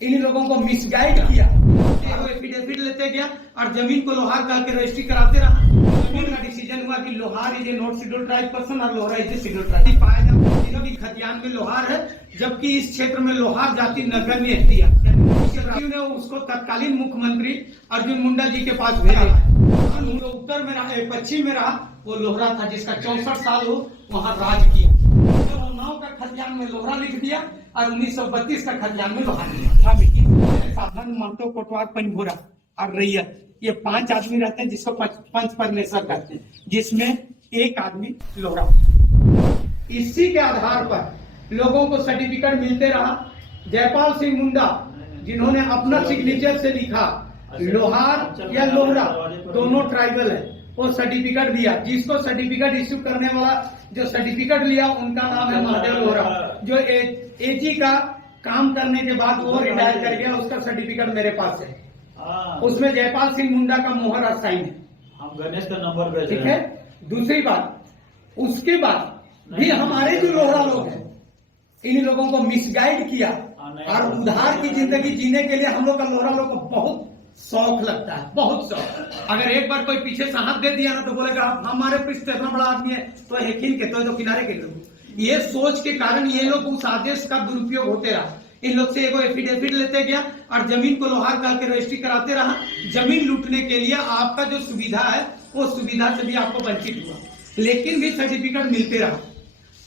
इन लोगों को मिसगाइड किया। एफिडेविट लेते गया और जमीन को लोहार कह के रजिस्ट्री कराते रहा। जमीन का डिसीजन हुआ कि Lohar is a not scheduled tribe person और Lohara is a scheduled tribe. पाया जाता तीनों की खतियान में लोहार है, जबकि इस क्षेत्र में लोहार जाति नगण्य दिया। ने उसको तत्कालीन मुख्यमंत्री अर्जुन मुंडा जी के पास भेजा। उत्तर में रहा, पश्चिम में रहा, वो लोहरा था जिसका 64 साल हो वहाँ राज किया। तो 9 का खतियान में लोहरा लिख दिया और 1932 का खतियान में लोहार लिखा। साधन महतो कोटवार पंजभोरा और रैयत, ये 5 आदमी रहते हैं जिसको पंच परमेश्वर कहते हैं, जिसमें एक आदमी लोहरा। इसी के आधार पर लोगों को सर्टिफिकेट मिलते रहा। जयपाल सिंह मुंडा जिन्होंने अपना सिग्नेचर से लिखा लोहार या लोहरा दोनों ट्राइबल है, वो सर्टिफिकेट दिया। जिसको सर्टिफिकेट इश्यू करने वाला जो सर्टिफिकेट लिया उनका नाम है महादेव लोहरा। जो एजी का काम करने के बाद वो रिटायर कर गया, उसका सर्टिफिकेट मेरे पास है। उसमें जयपाल सिंह मुंडा का मोहर और साइन है। हम गणेश का नंबर भेज ठीक है। दूसरी बात, उसके बाद भी हमारे जो लोहरा लोग हैं इन लोगों को मिसगाइड किया और उधार की जिंदगी जीने के लिए हम लोग का लोहरा लोग को बहुत शौक लगता है, बहुत शौक। अगर एक बार कोई पीछे से हाथ दे दिया ना तो बोलेगा हमारे पीछे इतना बड़ा आदमी है तो यकीन के तो किनारे के लोग। ये सोच के कारण ये लोग उस आदेश का दुरुपयोग होते रहा। इन लोग से एगो एफिडेविट लेते गया और जमीन को लोहार कह के रजिस्ट्री कराते रहा। जमीन लूटने के लिए आपका जो सुविधा है वो सुविधा से भी आपको वंचित हुआ, लेकिन भी सर्टिफिकेट मिलते रहा।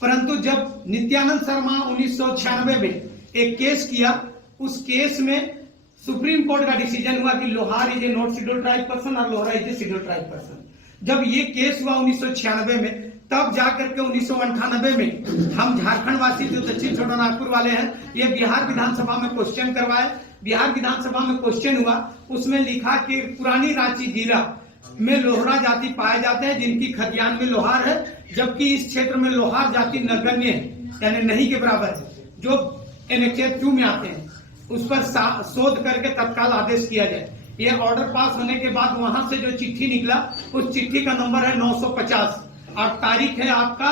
परंतु जब नित्यानंद शर्मा 1996 में एक केस किया, उस केस में सुप्रीम कोर्ट का डिसीजन हुआ कि Lohar is a not scheduled tribe person और Lohra is a scheduled tribe person. जब ये केस हुआ 1996 में, तब जाकर के 1998 में हम झारखंड वासी जो दक्षिण छोटानागपुर वाले हैं, ये बिहार विधानसभा में क्वेश्चन करवाए। बिहार विधानसभा में क्वेश्चन हुआ, उसमें लिखा कि पुरानी रांची जिला में लोहरा जाति पाए जाते हैं जिनकी खतियान में लोहार है, जबकि इस क्षेत्र में लोहार जाति नगण्य है, यानी नहीं के बराबर है। जो एनेक्स 2 में आते हैं उस पर शोध करके तत्काल आदेश किया जाए। ये ऑर्डर पास होने के बाद वहां से जो चिट्ठी निकला, उस चिट्ठी का नंबर है 950 और तारीख है आपका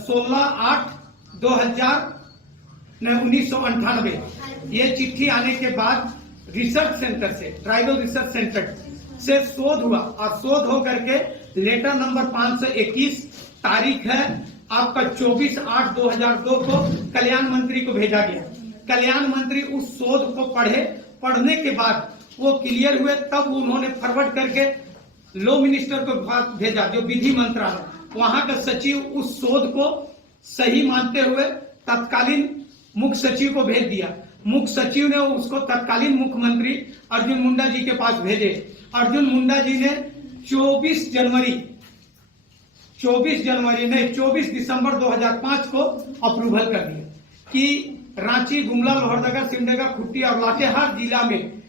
16/8/1998। ये चिट्ठी आने के बाद रिसर्च सेंटर से, ट्राइबल रिसर्च सेंटर से शोध हुआ और शोध हो करके लेटर नंबर 521 तारीख है आपका 24/8/2002 को कल्याण मंत्री को भेजा गया। कल्याण मंत्री उस शोध को पढ़ने के बाद वो क्लियर हुए, तब उन्होंने फॉरवर्ड करके लॉ मिनिस्टर को भेजा जो विधि मंत्रालय, वहां का सचिव उस शोध को सही मानते हुए तत्कालीन मुख्य सचिव को भेज दिया। मुख्य सचिव ने उसको तत्कालीन मुख्यमंत्री अर्जुन मुंडा जी के पास भेजे। अर्जुन मुंडा जी ने 24 दिसंबर 2005 को अप्रूवल कर दिया कि रांची, गुमला, लोहरदगा, सिमडेगा, खुट्टी और लातेहार जिला में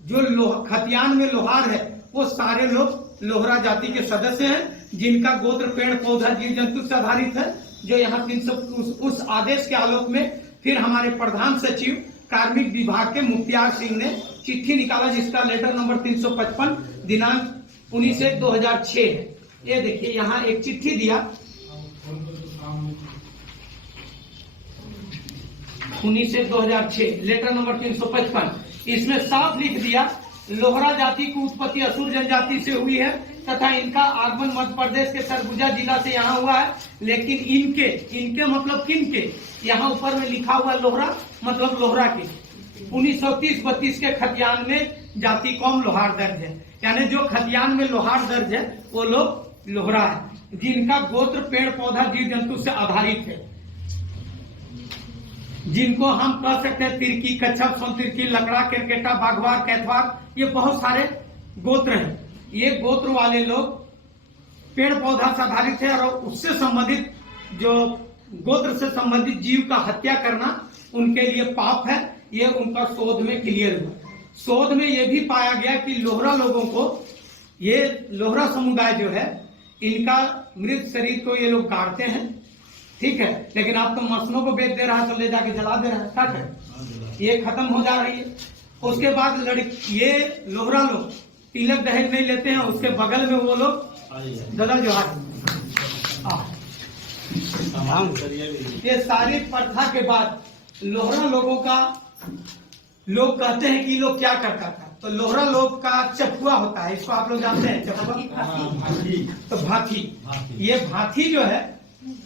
जो खतियान में लोहार है वो सारे लोग लोहरा जाति के सदस्य हैं, जिनका गोत्र, पेड़ पौधा, जीव जंतु से आधारित है। जो यहाँ 300 उस आदेश के आलोक में फिर हमारे प्रधान सचिव कार्मिक विभाग के मुख्तियार सिंह ने चिट्ठी निकाला, जिसका लेटर नंबर 355 दिनांक 19/1/2006 है। ये देखिए यहाँ एक चिट्ठी दिया 19/2006 लेटर नंबर 355। इसमें साफ लिख दिया लोहरा जाति की उत्पत्ति असुर जनजाति से हुई है तथा इनका आगमन मध्य प्रदेश के सरगुजा जिला से यहाँ हुआ है, लेकिन इनके मतलब किनके, यहाँ ऊपर में लिखा हुआ लोहरा मतलब लोहरा के 1930-32 के खतियान में जाति कौम लोहार दर्ज है, यानी जो खतियान में लोहार दर्ज है वो लोग लोहरा है, जिनका गोत्र, पेड़ पौधा, जीव जंतु से आधारित है, जिनको हम कह सकते हैं तिरकी, कच्छप, सोनतिरकी, लकड़ा, केरकेटा, बाघवार, कैथवार, ये बहुत सारे गोत्र हैं। ये गोत्र वाले लोग पेड़ पौधा से आधारित है और उससे संबंधित जो गोत्र से संबंधित जीव का हत्या करना उनके लिए पाप है। ये उनका शोध में क्लियर हुआ। शोध में ये भी पाया गया कि लोहरा लोगों को, ये लोहरा समुदाय जो है, इनका मृत शरीर को ये लोग गाड़ते हैं, ठीक है, लेकिन आपको मसनों को बेच दे रहा है तो ले जाके जला दे रहा है, क्या करें, ये खत्म हो जा रही है। उसके बाद ये लोहरा लोग तिलक दहेज नहीं लेते हैं, उसके बगल में वो लोग दादा जोहार, ये सारी प्रथा के बाद लोहरा लोगों का लोग कहते हैं कि ये लोग क्या करता था, तो लोहरा लोग का चपुआ होता है, इसको आप लोग जानते हैं चपुआ, तो भाथी। ये भाथी जो है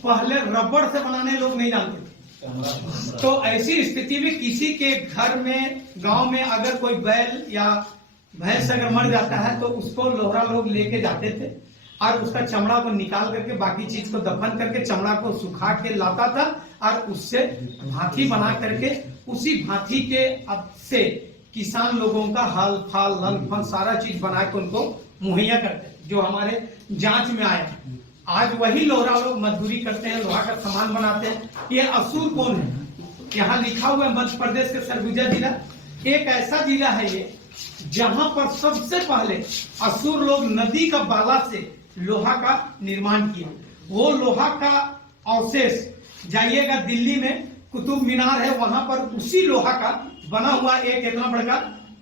पहले रबड़ से बनाने लोग नहीं जानते थे। तो ऐसी स्थिति में किसी के घर में गांव में अगर कोई बैल या भैंस अगर मर जाता है तो उसको लोहरा लोग लेके जाते थे और उसका चमड़ा को निकाल करके बाकी चीज को दफन करके चमड़ा को सुखा के लाता था और उससे भाथी बना करके उसी भाथी के अब से किसान लोगों का हल फाल लन फल सारा चीज बना के उनको मुहैया करते, जो हमारे जांच में आया। आज वही लोहरा लोग मजदूरी करते हैं, लोहा का सामान बनाते हैं। ये असुर कौन है, यहाँ लिखा हुआ है मध्य प्रदेश के सरगुजा जिला एक ऐसा जिला है ये जहां पर सबसे पहले असुर लोग नदी का बाला से लोहा का निर्माण किया। वो लोहा का अवशेष जाइएगा दिल्ली में कुतुब मीनार है, वहां पर उसी लोहा का बना हुआ एक इतना बड़ा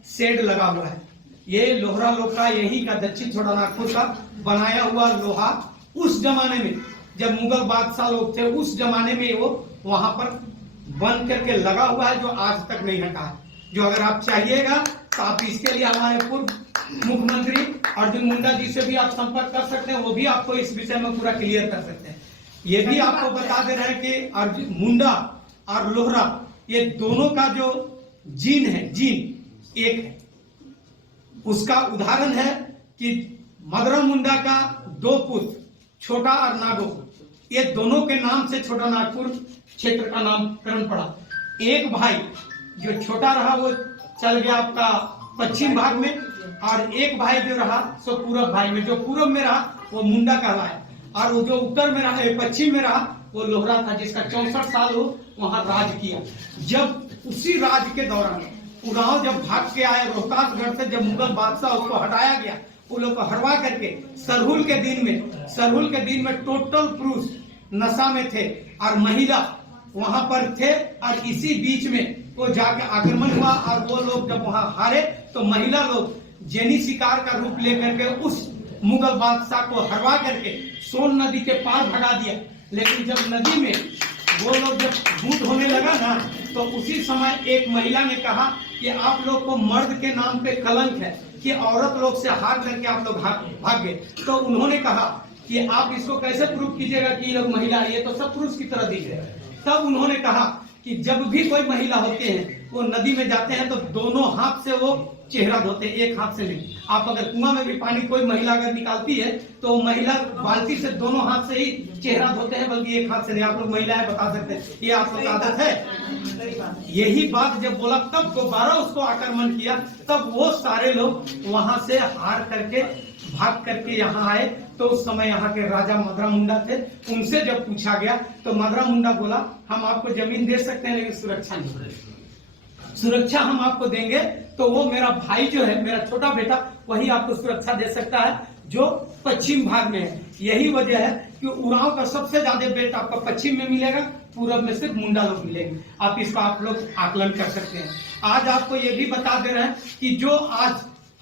शेड लगा हुआ है। ये लोहरा लोग का यही का दक्षिण छोटानागपुर का बनाया हुआ लोहा उस जमाने में जब मुगल बादशाह लोग थे उस जमाने में वो वहां पर बन करके लगा हुआ है, जो आज तक नहीं हटा है। जो अगर आप चाहिएगा तो आप इसके लिए हमारे पूर्व मुख्यमंत्री अर्जुन मुंडा जी से भी आप संपर्क कर सकते हैं, वो भी आपको इस विषय में पूरा क्लियर कर सकते हैं। ये भी आपको बता दे रहे हैं कि अर्जुन मुंडा और लोहरा ये दोनों का जो जीन है, जीन एक है। उसका उदाहरण है कि मदरा मुंडा का दो पुत्र छोटा और नागो, ये दोनों के नाम से छोटा नागपुर क्षेत्र का नामकरण पड़ा। एक भाई जो छोटा रहा वो चल गया आपका पश्चिम भाग में, और एक भाई जो रहा सो पूरब भाग में। जो पूरब में रहा वो मुंडा कहलाया, और वो जो उत्तर में रहा पश्चिम में रहा वो लोहरा था, जिसका 64 साल वो वहां राज किया। जब उसी राज के दौरान उरांव जब भाग के आए रोहतासगढ़ से, जब मुगल बादशाह उसको हटाया गया, वो लोग को हरवा करके सरहुल के दिन में टोटल पुरुष नशा में थे और महिला वहां पर थे, और इसी बीच में वो जाके आक्रमण हुआ। और वो लोग जब वहां हारे तो महिला लोग जेनी शिकार का रूप लेकर के उस मुगल बादशाह को हरवा करके सोन नदी के पार भगा दिया। लेकिन जब नदी में वो लोग जब बूट होने लगा ना, तो उसी समय एक महिला ने कहा कि आप लोग को मर्द के नाम पे कलंक है कि औरत लोग से हार करके आप लोग भाग गए। तो उन्होंने कहा कि आप इसको कैसे प्रूव कीजिएगा कि ये लोग महिला, ये तो सब पुरुष की तरह दिख रहे हैं। तब उन्होंने कहा कि जब भी कोई महिला होते हैं वो नदी में जाते हैं तो दोनों हाथ से वो चेहरा धोते हैं, एक हाथ से नहीं। आप अगर कुआं में भी पानी कोई महिला अगर निकालती है तो महिला बाल्टी से दोनों हाथ से ही चेहरा धोते हैं, बल्कि एक हाथ से नहीं। आप लोग महिलाएं बता सकते हैं, ये आप लोग आदत है। यही बात जब बोला तब दोबारा उसको आक्रमण किया, तब वो सारे लोग वहां से हार करके भाग करके यहाँ आए। तो उस समय यहाँ के राजा मदरा मुंडा थे, उनसे जब पूछा गया तो मदरा मुंडा बोला हम आपको जमीन दे सकते हैं लेकिन सुरक्षा नहीं, सुरक्षा हम आपको देंगे तो वो मेरा भाई जो है, मेरा छोटा बेटा, वही आपको सुरक्षा दे सकता है जो पश्चिम भाग में है। यही वजह है कि उरांव का सबसे ज्यादा बेल्ट आपका पश्चिम में मिलेगा, पूरब में सिर्फ मुंडा लोग मिलेंगे। आप इसका आप लोग आकलन कर सकते हैं। आज आपको ये भी बता दे रहे हैं कि जो आज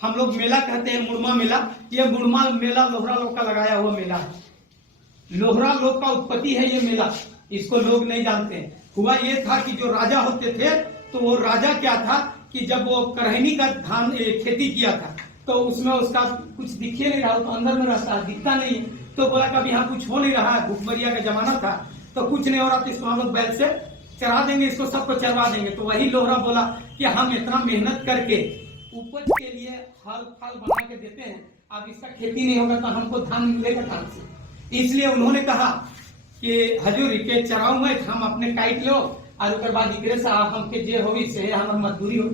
हम लोग मेला कहते हैं मुड़मा मेला, ये मुड़मा मेला लोहरा लोग का लगाया हुआ मेला है। लोहरा लोग का उत्पत्ति है ये मेला, इसको लोग नहीं जानते हैं। हुआ ये था कि जो राजा होते थे तो वो राजा क्या था कि जब वो करहनी का धान खेती किया था तो उसमें उसका कुछ दिखे नहीं रहा, तो अंदर में रहता दिखता नहीं, तो बोला कभी यहाँ कुछ हो नहीं रहा है, भूखमरिया का जमाना था तो कुछ नहीं हो रहा, तो इसको हम लोग बैल से चरा देंगे, इसको सबको चरवा देंगे। तो वही लोहरा बोला कि हम इतना मेहनत करके उपज के लिए हल फल बना के देते हैं, अब इसका खेती नहीं होगा तो हमको धान मिलेगा कहां से। इसलिए उन्होंने कहा कि हजूर के चराऊ में हम अपने काट लो और उसके बाद इकरे से हमके जे होगी से हमारी मजदूरी हो।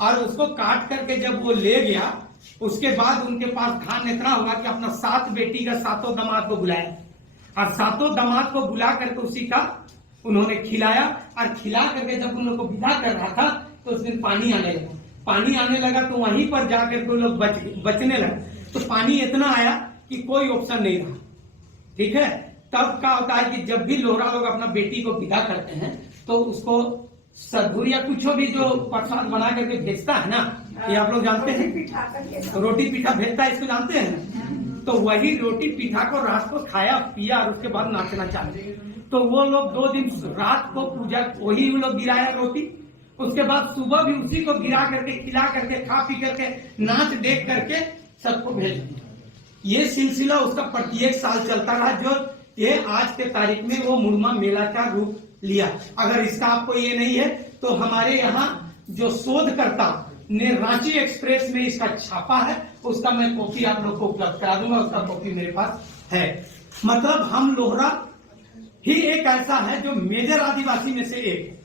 और उसको काट करके जब वो ले गया उसके बाद उनके पास धान इतना हुआ कि अपना 7 बेटी का 7 दामाद को बुलाया, और 7 दामाद को बुला करके उसी का उन्होंने खिलाया। और खिला करके जब उन लोग को विदा कर रहा था तो उस दिन पानी आने लगा। पानी आने लगा तो वहीं पर जाकर कोई लोग बचने लगे। तो पानी इतना आया कि कोई ऑप्शन नहीं रहा, ठीक है। तब क्या होता है कि जब भी लोहरा लोग अपना बेटी को विदा करते हैं तो उसको सदुर या कुछ भी जो प्रसाद बना करके भेजता है ना, ये आप लोग जानते हैं, रोटी पीठा भेजता है, इसको जानते हैं। तो वही रोटी पीठा को रात को खाया पिया और उसके बाद नाचना चालू। तो वो लोग 2 दिन रात को पूजा, वही लोग गिराया रोटी, उसके बाद सुबह भी उसी को गिरा करके, खिला करके, खा पी करके, नाच देख करके सबको भेज दिया। ये सिलसिला उसका प्रत्येक साल चलता रहा, जो ये आज के तारीख में वो मुड़मा मेला का रूप लिया। अगर इसका आपको ये नहीं है तो हमारे यहाँ जो शोधकर्ता ने रांची एक्सप्रेस में इसका छापा है, उसका मैं कॉपी आप लोग को उपलब्ध करा दूंगा, उसका कॉपी मेरे पास है। मतलब हम लोहरा ही एक ऐसा है जो मेजर आदिवासी में से एक,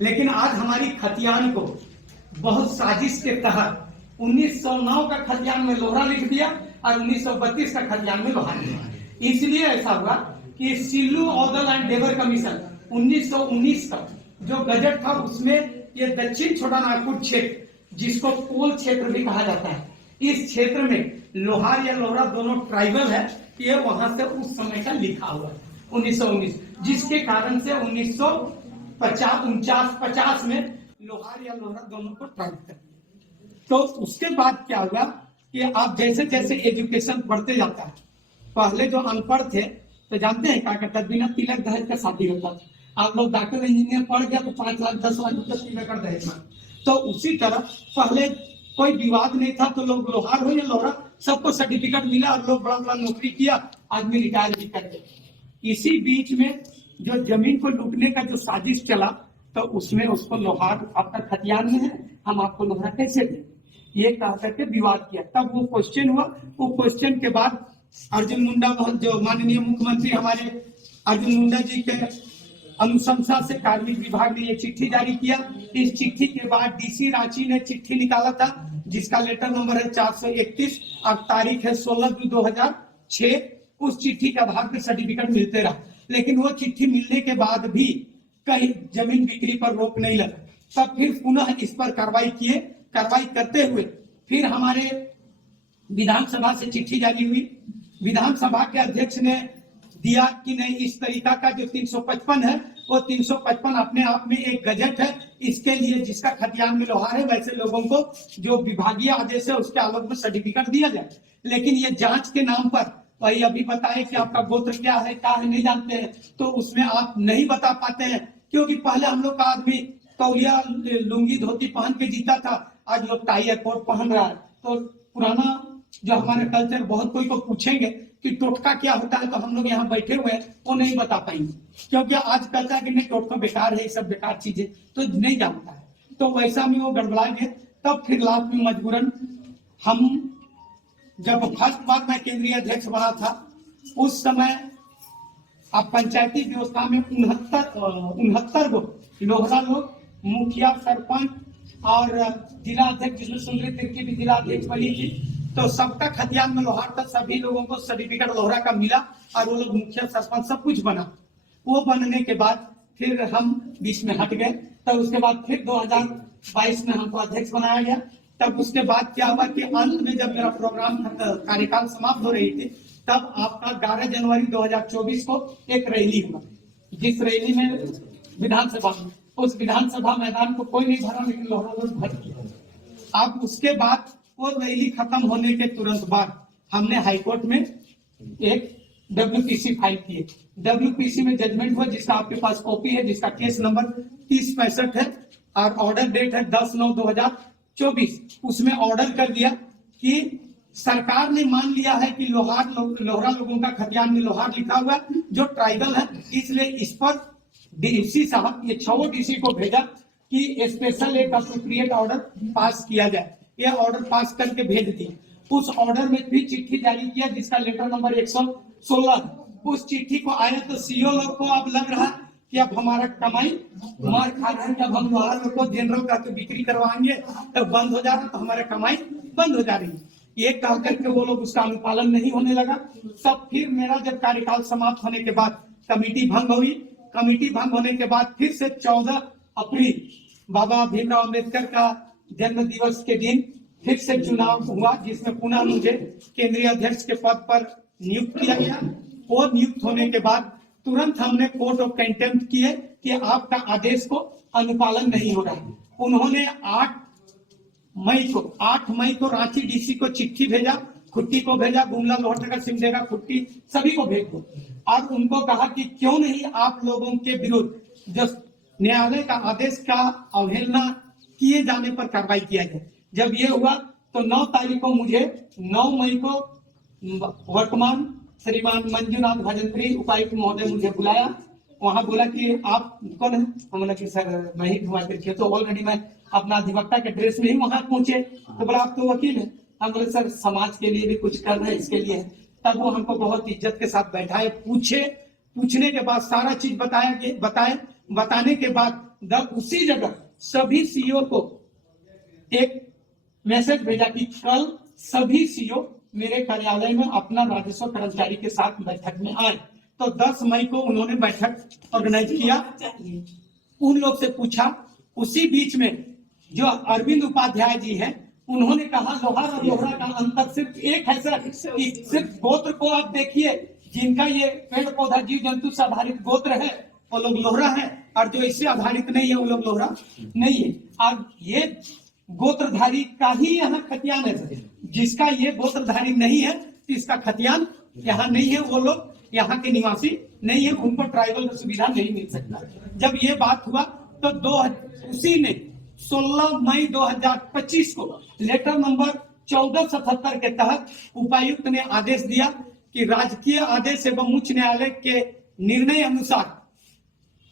लेकिन आज हमारी खतियान को बहुत साजिश के तहत 1909 का खतियान में लोहरा लिख दिया और 1932 का खतियान में लोहार लिखा। इसलिए ऐसा हुआ कि सिल्लू औदल एंड डेवर कमीशन 1919 का जो बजट था उसमें ये दक्षिण छोटा नागपुर क्षेत्र, जिसको कोल क्षेत्र भी कहा जाता है, इस क्षेत्र में लोहार या लोहरा दोनों ट्राइबल है, ये वहां से उस समय का लिखा हुआ 1919, जिसके कारण से 1950 में लोहार या लोहरा दोनों को ट्राइब कर दिया। तो उसके बाद क्या हुआ कि आप जैसे जैसे एजुकेशन बढ़ते जाता है, पहले जो अनपढ़ थे तो जानते हैं क्या करता, बिना तिलक दहेज का शादी होता था। आप लोग डॉक्टर इंजीनियर पढ़ गया तो 5 लाख 10 लाख रुपये तिलक कर दहेज में। तो उसी तरह पहले कोई विवाद नहीं था, तो लोग लोहार हो या लोहरा सबको सर्टिफिकेट मिला और लोग बड़ा बड़ा नौकरी किया, आदमी रिटायर भी कर गए। इसी बीच में जो जमीन को लूटने का जो साजिश चला, तो उसमें उसको लोहार आपका खतियान में है, हम आपको लोहरा कैसे दें, ये कह करके विवाद किया। तब वो क्वेश्चन हुआ, वो क्वेश्चन के बाद अर्जुन मुंडा जो माननीय मुख्यमंत्री हमारे अर्जुन मुंडा जी के अनुशंसा से कार्मिक विभाग ने ये चिट्ठी जारी किया। इस चिट्ठी के बाद डीसी रांची ने चिट्ठी निकाला था, जिसका लेटर नंबर है 431 और तारीख है 16/2/2006। उस चिट्ठी के आधार पर सर्टिफिकेट मिलते रहा, लेकिन वो चिट्ठी मिलने के बाद भी कहीं जमीन बिक्री पर रोक नहीं लगा। तब फिर पुनः इस पर कार्रवाई किए। कार्रवाई करते हुए फिर हमारे विधानसभा से चिट्ठी जारी हुई। विधानसभा के अध्यक्ष ने दिया कि नहीं, इस तरीका का जो 355 है वो 355 अपने आप में एक गजट है, इसके लिए जिसका खतियान में लोहार है वैसे लोगों को जो विभागीय आदेश है उसके आलोक में सर्टिफिकेट दिया जाए। लेकिन ये जांच के नाम पर वही अभी बताए कि आपका गोत्र क्या है नहीं जानते हैं, तो उसमें आप नहीं बता पाते हैं, क्योंकि पहले हम लोग का आदमी तौलिया लुंगी धोती पहन के जीता था, आज लोग टाई कोट पहन रहा है। तो पुराना जो हमारे कल्चर, बहुत कोई को पूछेंगे कि टोटका क्या होता है, तो हम लोग यहाँ बैठे हुए हैं वो नहीं बता पाएंगे, क्योंकि आज कल्चर के नहीं टोटका बेकार है, ये सब बेकार चीजें तो नहीं जानता है। तो वैसा में वो गड़बड़ा गए। तब फिर लास्ट में मजबूरन हम, जब फर्स्ट बार मैं केंद्रीय अध्यक्ष बना था, उस समय अब पंचायती व्यवस्था में 69 गो लोहरा लोग, मुखिया, सरपंच और जिला अध्यक्ष, जिसमें सुंदरी तिर्की भी जिला अध्यक्ष बनी थी, तो सबका खतियान में लोहार था। सभी लोगों को सर्टिफिकेट लोहरा का मिला और वो लोग मुखिया, सरपंच सब कुछ बना। वो बनने के बाद फिर हम बीच में हट गए। तब उसके बाद फिर 2022 में हमको अध्यक्ष बनाया गया। तब उसके बाद क्या हुआ कि अंत में जब मेरा प्रोग्राम कार्यकाल समाप्त हो रही थी, तब आपका 11 जनवरी 2024 को एक रैली हुआ, जिस रैली में विधानसभा, उस विधानसभा मैदान को कोई नहीं भरा, लेकिन लोहरा लोग भर किया। अब उसके बाद वो रैली खत्म होने के तुरंत बाद हमने हाईकोर्ट में एक WPC फाइल किए। WPC में जजमेंट हुआ, जिसका आपके पास कॉपी है, जिसका केस नंबर 3065 है और ऑर्डर डेट है 10/9/2024। उसमें ऑर्डर कर दिया कि सरकार ने मान लिया है कि लोहरा लोगों का खतियान में लोहार लिखा हुआ जो ट्राइबल है, इसलिए इस पर डीसी साहब ये 6 डीसी को भेजा कि स्पेशल एक अप्रोप्रिएट ऑर्डर पास किया जाए। ये ऑर्डर पास करके भेज दिए। उस ऑर्डर में भी चिट्ठी जारी किया, जिसका लेटर नंबर 116। उस चिट्ठी को आया तो सीओ लोग को अब लग रहा कि अब हमारा कमाई मार खा रहे हैं, जब हम लोहार लोग को जनरल का तो बिक्री करवाएंगे तो बंद हो जा रहा, तो हमारा कमाई बंद हो जा रही है। ये कह करके वो लोग उसका अनुपालन नहीं होने लगा। तब फिर मेरा जब कार्यकाल समाप्त होने के बाद कमेटी भंग हुई। कमेटी भंग होने के बाद फिर से 14 अप्रैल बाबा भीमराव अम्बेडकर का जन्म दिवस के दिन फिर से चुनाव हुआ, जिसमें पुनः मुझे केंद्रीय अध्यक्ष के पद पर नियुक्त किया गया। वो नियुक्त होने के बाद तुरंत हमने कोर्ट ऑफ कंटेम्प्ट किए कि आपका आदेश को अनुपालन नहीं हो रहा है। उन्होंने 8 मई को रांची डीसी को चिट्ठी भेजा, खुट्टी को भेजा, गुमला, लोहरदगा, सिमडेगा, खुट्टी सभी को भेज दो और उनको कहा कि क्यों नहीं आप लोगों के विरुद्ध जो न्यायालय का आदेश का अवहेलना किए जाने पर कार्रवाई किया जाए। जब ये हुआ तो 9 तारीख को मुझे 9 मई को वर्तमान श्रीमान मंजूनाथ भजंत्री उपायुक्त महोदय मुझे बुलाया। वहां बोला कि आप कौन है? हम बोला कि सर मैं ही हिमाचल, तो ऑलरेडी मैं अपना अधिवक्ता के ड्रेस में ही वहां पहुंचे। तो बोला आप तो वकील है। हम बोले सर समाज के लिए भी कुछ कर रहे हैं, इसके लिए। तब वो हमको बहुत इज्जत के साथ बैठाए, पूछने के बाद सारा चीज बताने के बाद उसी जगह सभी सीओ को एक मैसेज भेजा कि कल सभी सीओ मेरे कार्यालय में अपना राजस्व कर्मचारी के साथ बैठक में आए। तो 10 मई को उन्होंने बैठक ऑर्गेनाइज किया। उन लोग से पूछा, उसी बीच में जो अरविंद उपाध्याय जी हैं उन्होंने कहा लोहार और लोहरा का अंतर सिर्फ एक है सर, सिर्फ गोत्र को आप देखिए, जिनका ये पेड़ पौधा जीव जंतु से आधारित गोत्र है वो लोग लोहरा है, और जो इससे आधारित नहीं है वो लोग लोहरा नहीं है। अब ये गोत्रधारी का ही यहाँ खतियान है सर, जिसका ये गोत्रधारी नहीं है इसका खतियान यहाँ नहीं है, वो लोग यहाँ के निवासी नहीं है, उनको ट्राइबल सुविधा नहीं मिल सकता। जब ये बात हुआ तो उसी ने 16 मई 2025 को लेटर नंबर 1477 के तहत उपायुक्त ने आदेश दिया कि राजकीय आदेश एवं उच्च न्यायालय के निर्णय अनुसार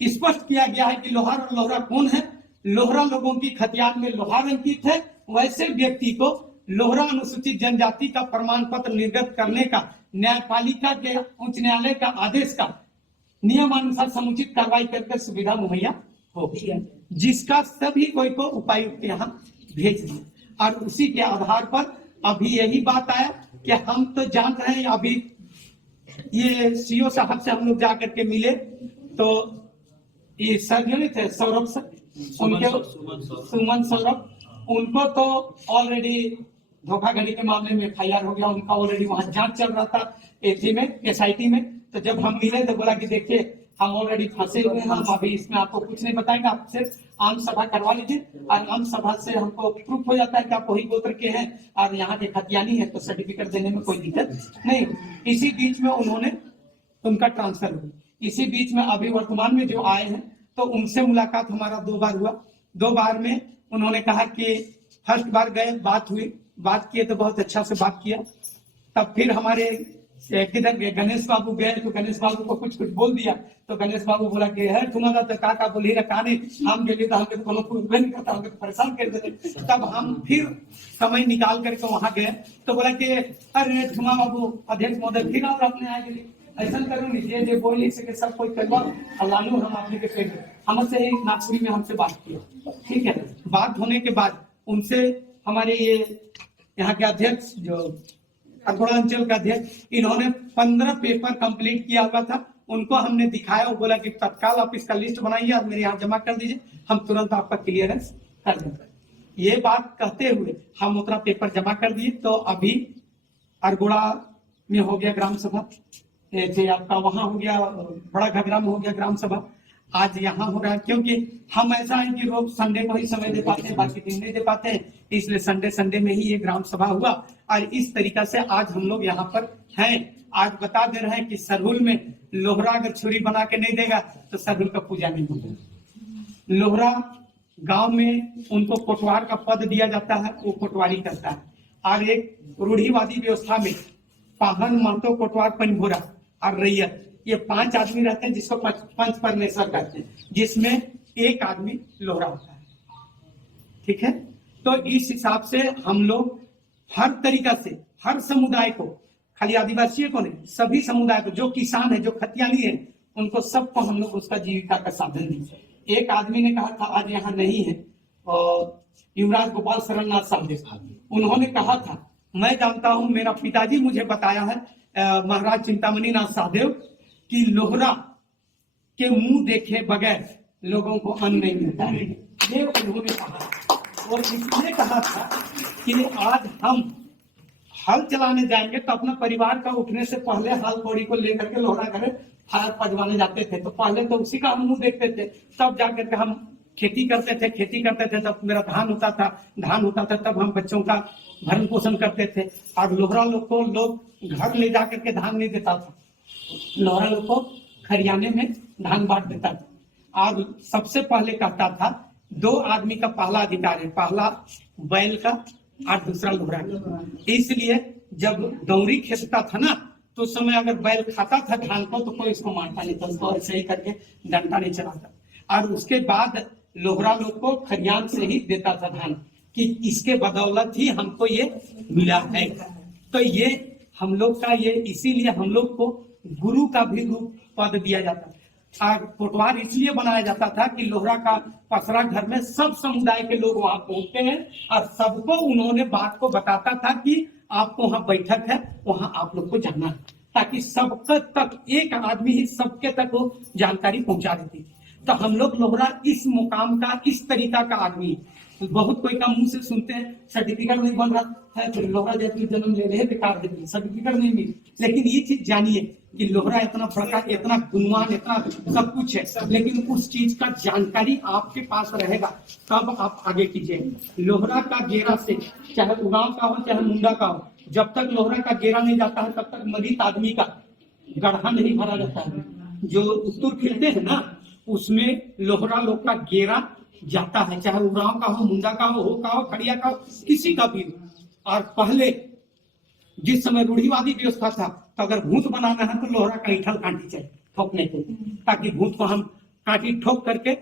स्पष्ट किया गया है कि लोहार और लोहरा कौन है। लोहरा लोगों की खतियान में लोहार अंकित है, वैसे व्यक्ति को लोहरा अनुसूचित जनजाति का प्रमाण पत्र निर्गत करने का न्यायपालिका के उच्च न्यायालय का आदेश का नियमानुसार समुचित कार्रवाई करके सुविधा मुहैया होगी, जिसका सभी कोई को उपायुक्त यहाँ भेज दिया। और उसी के आधार पर अभी यही बात आया कि हम तो जान रहे हैं, अभी ये सीओ साहब से हम लोग जाकर के मिले तो ये सर जो नहीं थे सौरभ सर, उनके सुमन सौरभ, उनको तो ऑलरेडी धोखाधड़ी के मामले में FIR हो गया, उनका ऑलरेडी वहां जांच चल रहा था एसी में, SIT में। तो जब हम मिले तो बोला कि देखिए हम ऑलरेडी फंसे हुए हैं, हम अभी इसमें आपको कुछ नहीं बताएंगे, आप सिर्फ आम सभा करवा लीजिए और आम सभा से हमको प्रूफ हो जाता है कि आप वही गोत्र के हैं और यहाँ के खतियानी है, तो सर्टिफिकेट देने में कोई दिक्कत नहीं। इसी बीच में उन्होंने उनका ट्रांसफर हुआ। इसी बीच में अभी वर्तमान में जो आए हैं तो उनसे मुलाकात हमारा 2 बार हुआ। 2 बार में उन्होंने कहा कि फर्स्ट बार गए, बात किए तो बहुत अच्छा से बात किया। तब फिर हमारे किधर गणेश बाबू गए तो गणेश बाबू को कुछ बोल दिया, तो गणेश बाबू बोला कि है तुम्हारा तो काका बोली रखा नहीं, हम गए तो हमके कोनो प्रूफ नहीं करता, हमके परेशान कर देते। तब हम फिर समय निकाल करके वहां गए तो बोला कि अरे धुमा बाबू अध्यक्ष महोदय फिर आप अपने आए ऐसा करूँ लीजिए जो बोल नहीं सके सब कोई करवा लालू हम आपने के पेड़ हमसे ही नागपुरी में हमसे बात किया। ठीक है, बात होने के बाद उनसे हमारे ये यहाँ के अध्यक्ष जो अरगोड़ा अंचल का अध्यक्ष, इन्होंने 15 पेपर कंप्लीट किया हुआ था, उनको हमने दिखाया। वो बोला कि तत्काल आप इसका लिस्ट बनाइए और मेरे यहाँ जमा कर दीजिए, हम तुरंत आपका क्लियरेंस कर देंगे। ये बात कहते हुए हम उतना पेपर जमा कर दिए। तो अभी अरगोड़ा में हो गया ग्राम सभा, आपका वहां हो गया बड़ा घगरा में हो गया ग्राम सभा, आज यहाँ हो रहा है। क्योंकि हम ऐसा है कि रोज संडे को ही समय दे पाते हैं, बाकी दिन नहीं दे पाते हैं, इसलिए संडे में ही ये ग्राम सभा हुआ। और इस तरीका से आज हम लोग यहाँ पर हैं। आज बता दे रहे हैं कि सरहुल में लोहरा अगर छुरी बना के नहीं देगा तो सरहुल का पूजा नहीं होगा। लोहरा गांव में उनको कोटवार का पद दिया जाता है, वो कोटवारी करता है। और एक रूढ़िवादी व्यवस्था में पाहन, महतो, कोटवार, पनघोरा और रैयत, ये 5 आदमी रहते हैं जिसको पंच परमेश्वर कहते हैं, जिसमें एक आदमी लोहरा होता है। ठीक है, तो इस हिसाब से हम लोग हर तरीका से हर समुदाय को, खाली आदिवासी को नहीं, सभी समुदाय को, जो किसान है, जो खतियानी है, उनको सबको हम लोग उसका जीविका का साधन दी। एक आदमी ने कहा था, आज यहाँ नहीं है, और युवराज गोपाल शरणनाथ साहब, उन्होंने कहा था, मैं जानता हूं, मेरा पिताजी मुझे बताया है, महाराज चिंतामणि नाथ साहदेव, कि लोहरा के मुंह देखे बगैर लोगों को अन्न नहीं मिलता है। ये उन्होंने कहा। और इसने कहा था कि आज हम हल चलाने जाएंगे तो अपना परिवार का उठने से पहले हल कौड़ी को लेकर के लोहरा घरे फायर पजवाने जाते थे। तो पहले तो उसी का हम मुंह देखते थे, तब जाकर के हम खेती करते थे, तब मेरा धान होता था, तब हम बच्चों का भरण पोषण करते थे। और लोहरा लोग को लोग घर ले जाकर के धान नहीं देता था, लोहरा लोग को खरियाने में धान बांट देता था। आज सबसे पहले कहता था 2 आदमी का पहला अधिकार है, पहला बैल का और दूसरा लोहरा का। इसलिए जब दौरी खेलता था ना तो उस समय अगर बैल खाता था धान को तो कोई इसको मारता नहीं था, उसको ऐसे ही करके डंडा नहीं चलाता। और उसके बाद लोहरा लोग को खरियान से ही देता था धान, कि इसके बदौलत ही हमको ये मिला है। तो ये हम लोग का ये इसीलिए हम लोग को गुरु का भी रूप पद दिया जाता था। कोटवार इसलिए बनाया जाता था कि लोहरा का पसरा घर में सब समुदाय के लोग वहां पहुंचते हैं और सबको उन्होंने बात को बताता था कि आपको वहां बैठक है, वहां आप लोग को जाना है, ताकि सबके तक एक आदमी ही सबके तक वो जानकारी पहुंचा देती। तो हम लोग लोहरा इस मुकाम का, इस तरीका का आदमी, बहुत कोई का मुंह से सुनते हैं सर्टिफिकेट नहीं बन रहा है तो लोहरा जैसे जन्म ले रहे हैं, बेकार देते सर्टिफिकेट नहीं मिली। लेकिन ये चीज जानिए कि लोहरा इतना बड़ा, इतना गुणवान, इतना सब कुछ है, लेकिन उस चीज का जानकारी आपके पास रहेगा तब आप आगे कीजिए। लोहरा का गेरा से, चाहे उगाव का हो चाहे मुंडा का हो, जब तक लोहरा का गेरा नहीं जाता है तब तक मरीत आदमी का गढ़ा नहीं भरा जाता है। जो उत्तर खेलते हैं ना उसमें लोहरा लोग का गेरा जाता है, चाहे उराव का हो, मुंडा का हो खड़िया का हो, किसी का भी हो। और पहले जिस समय रूढ़िवादी व्यवस्था था तो अगर भूत बनाना है तो लोहरा का ईठल कांटी चाहिए ठोकने के, ताकि भूत को हम कांटी ठोक करके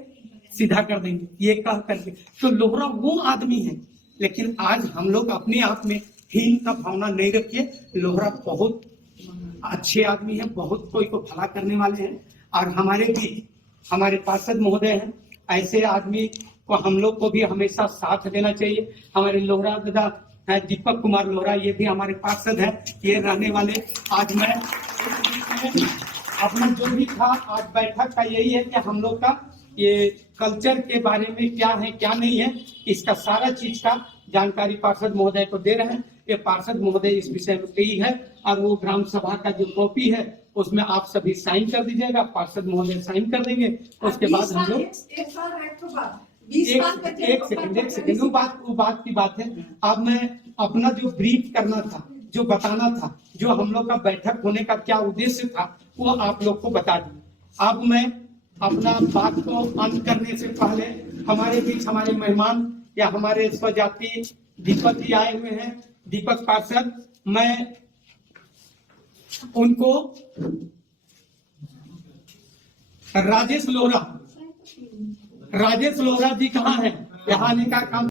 सीधा कर देंगे, ये कह करके। तो लोहरा वो आदमी है। लेकिन आज हम लोग अपने आप में हीन का भावना नहीं रखिए। लोहरा बहुत अच्छे आदमी है, बहुत कोई को भला करने वाले हैं। और हमारे भी हमारे पार्षद महोदय हैं, ऐसे आदमी को हम लोग को भी हमेशा साथ देना चाहिए। हमारे लोहरा दादा है दीपक कुमार लोहरा, ये भी हमारे पार्षद है, ये रहने वाले। आज मैं अपना जो भी था, आज बैठक का यही है कि हम लोग का ये कल्चर के बारे में क्या है क्या नहीं है, इसका सारा चीज का जानकारी पार्षद महोदय को दे रहे हैं। ये पार्षद महोदय इस विषय में कही है, और वो ग्राम सभा का जो कॉपी है उसमें आप सभी साइन कर दीजिएगा, पार्षद महोदय साइन कर देंगे। उसके बाद हम लोग एक सेकंड वो बात की बात है। अब मैं अपना जो ब्रीफ करना था, जो बताना था, जो हम लोग का बैठक होने का क्या उद्देश्य था, वो आप लोग को बता दूं। अब मैं अपना बात को अंत करने से पहले हमारे बीच हमारे मेहमान या हमारे स्वजाति दीपक जी आए हुए हैं, दीपक पार्षद, मैं उनको राजेश लोहरा जी कहाँ है, यहाँ आने का काम